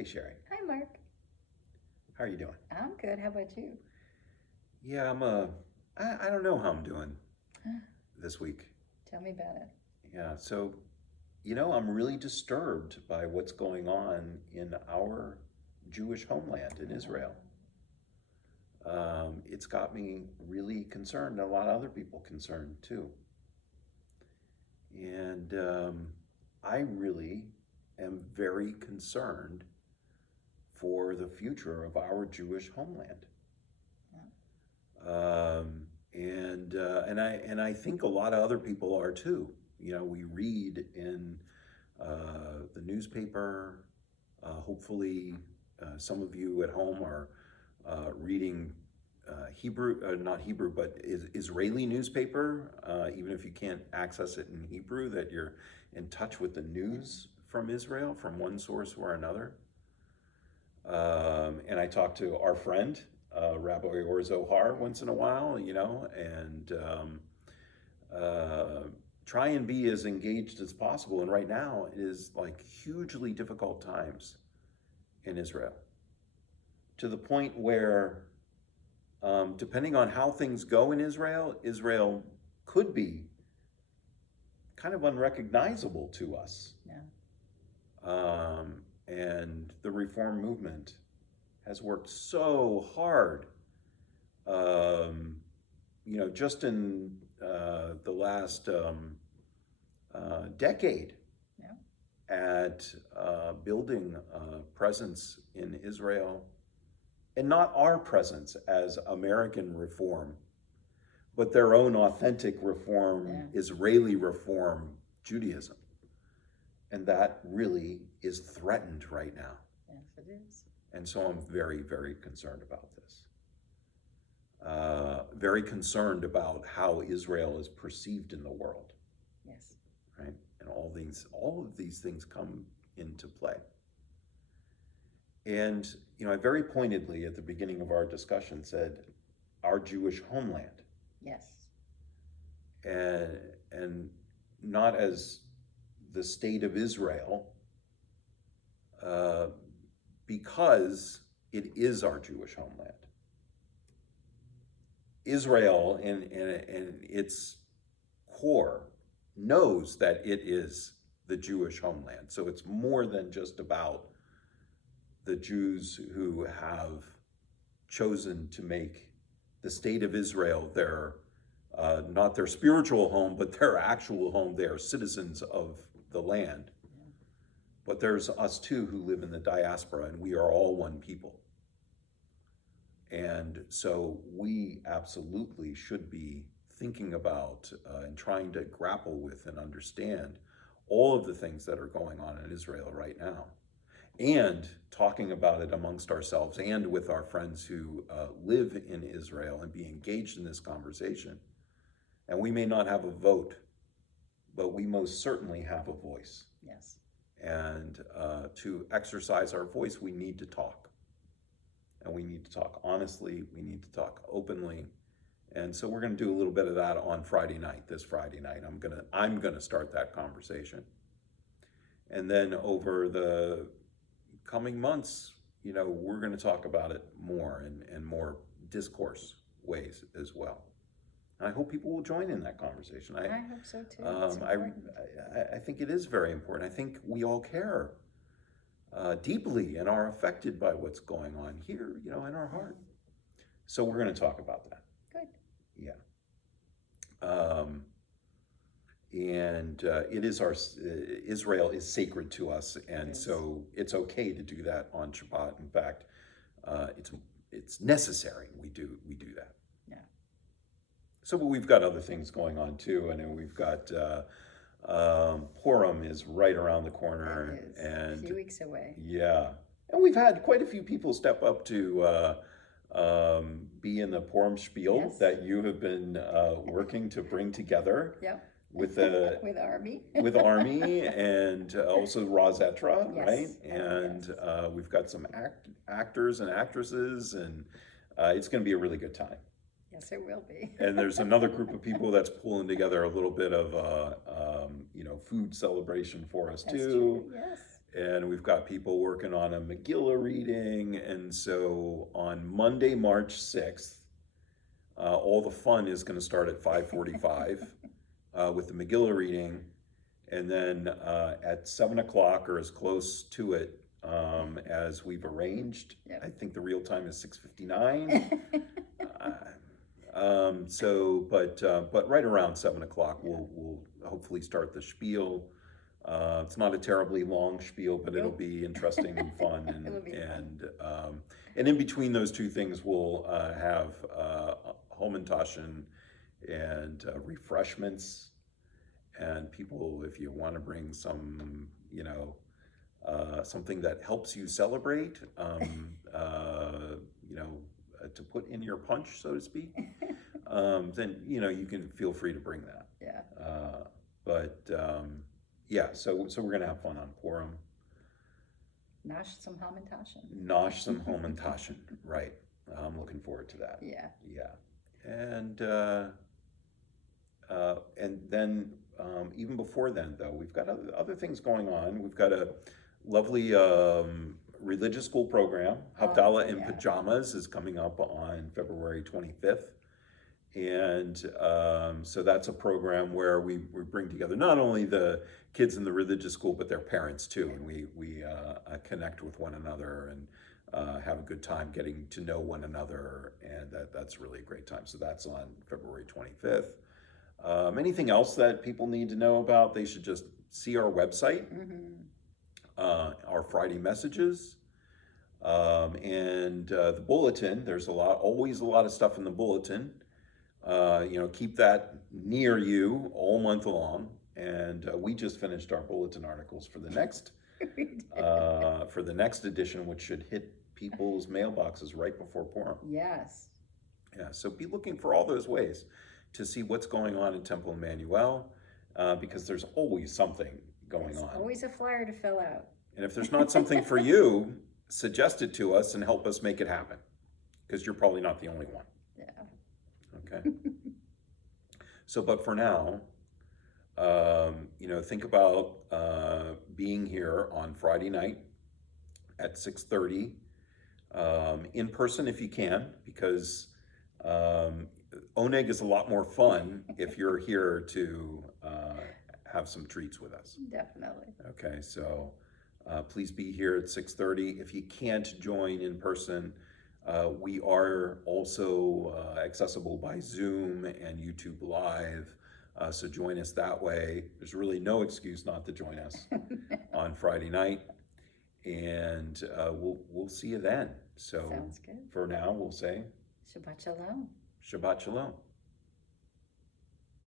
Hey, Sherry. Hi, Marc. How are you doing? I'm good. How about you? Yeah, I don't know how I'm doing this week. Tell me about it. Yeah, so, I'm really disturbed by what's going on in our Jewish homeland in Israel. It's got me really concerned, and a lot of other people concerned too. And I really am very concerned for the future of our Jewish homeland. And I think a lot of other people are too. We read in the newspaper. Hopefully, some of you at home are reading Hebrew, not Hebrew, but Israeli newspaper. Even if you can't access it in Hebrew, that you're in touch with the news from Israel, from one source or another. And I talk to our friend, Rabbi or Zohar once in a while, and try and be as engaged as possible. And right now it is like hugely difficult times in Israel, to the point where, depending on how things go in Israel, Israel could be kind of unrecognizable to us. Yeah. And the reform movement has worked so hard, just in the last decade, at building a presence in Israel, and not our presence as American reform, but their own authentic reform, Israeli reform Judaism. And that really is threatened right now. Yes, it is. And so I'm very, very concerned about this. Very concerned about how Israel is perceived in the world. Yes. Right? And all of these things come into play. And, I very pointedly at the beginning of our discussion said, our Jewish homeland. Yes. And not as the state of Israel, because it is our Jewish homeland. Israel, in its core, knows that it is the Jewish homeland. So it's more than just about the Jews who have chosen to make the state of Israel their, not their spiritual home, but their actual home. They are citizens of the land. But there's us too who live in the diaspora, and we are all one people. And so we absolutely should be thinking about and trying to grapple with and understand all of the things that are going on in Israel right now, and talking about it amongst ourselves and with our friends who live in Israel, and be engaged in this conversation. And we may not have a vote, but we most certainly have a voice. Yes. And to exercise our voice, we need to talk. And we need to talk honestly, we need to talk openly. And so we're going to do a little bit of that on Friday night, this Friday night. I'm gonna start that conversation. And then over the coming months, we're going to talk about it more and more discourse ways as well. And I hope people will join in that conversation. I hope so too. I think it is very important. I think we all care deeply and are affected by what's going on here, in our heart. So we're going to talk about that. Good. Yeah. And it is Israel is sacred to us, and so it's okay to do that on Shabbat. In fact, it's necessary we do that. Yeah. So, but we've got other things going on too. I know we've got Purim is right around the corner, It is. and a few weeks away. Yeah, and we've had quite a few people step up to be in the Purim spiel that you have been working to bring together. Yep. With Army. with Army, and also Rosetra, Yes. right? And we've got some actors and actresses, and it's going to be a really good time. Yes, it will be. And there's another group of people that's pulling together a little bit of food celebration for us That's too. true. Yes. and we've got people working on a Megillah reading. And so on Monday, March 6th, all the fun is going to start at 5:45 with the Megillah reading. And then at 7 o'clock or as close to it as we've arranged, Yep. I think the real time is 6:59. But right around 7 o'clock, we'll hopefully start the spiel. It's not a terribly long spiel, but it'll be interesting and fun. And It'll be fun. And in between those two things, we'll have Homentashen and refreshments. And people, if you want to bring some, something that helps you celebrate, to put in your punch, so to speak, then you can feel free to bring that. Yeah. So we're gonna have fun on Purim. Nosh some Hamantashen. Nosh some Homentashen, right? I'm looking forward to that. Yeah. Yeah, and then even before then, though, we've got other things going on. We've got a lovely religious school program. Havdalah in Pajamas is coming up on February 25th. And so that's a program where we bring together not only the kids in the religious school, but their parents too. And we connect with one another and have a good time getting to know one another. And that's really a great time. So that's on February 25th. Anything else that people need to know about, they should just see our website, our Friday messages, and the bulletin. There's always a lot of stuff in the bulletin. Keep that near you all month long. And we just finished our bulletin articles for the next edition, which should hit people's mailboxes right before Purim. Yes. Yeah, so be looking for all those ways to see what's going on in Temple Emanu-El, because there's always something going on. Always a flyer to fill out. And if there's not something for you, suggest it to us and help us make it happen, because you're probably not the only one. Yeah. Okay. But for now, think about being here on Friday night at 6:30 in person if you can, because Oneg is a lot more fun if you're here to have some treats with us. Definitely. Okay, so please be here at 6:30. If you can't join in person, we are also accessible by Zoom and YouTube Live, so join us that way. There's really no excuse not to join us on Friday night, and we'll see you then. So Sounds good. for now, we'll say Shabbat Shalom. Shabbat Shalom.